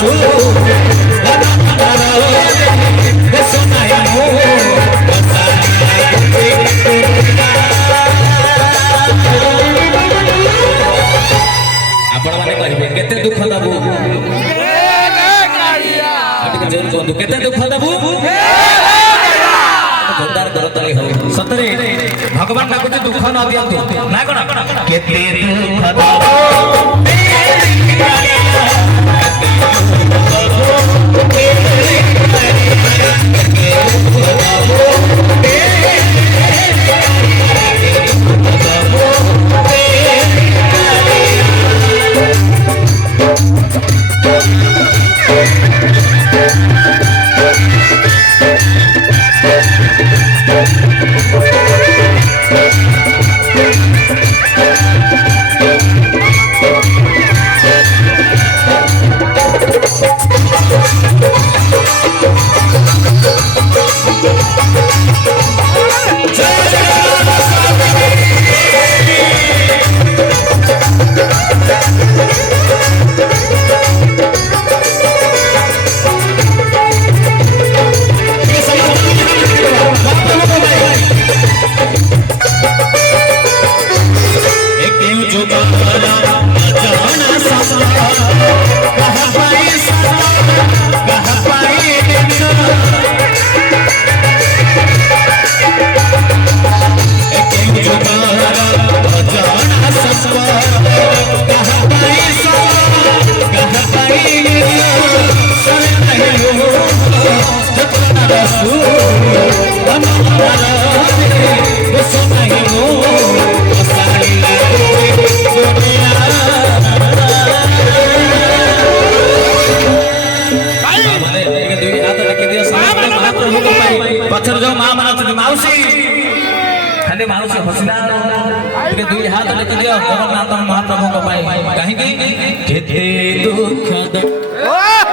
आपण माने कहबे केते दुख दबु जोर कहू केते दुख दबु जोरदार करतले हो सतरे भगवान ना कुछ दुख न दियंतु ना कोन केते दुख दबु पछर जो मां मानत माउसी खाली माउसी हसिला के दुई हाथ लेके दियो जगन्नाथ महाप्रभु को पाई कहीं केते दुख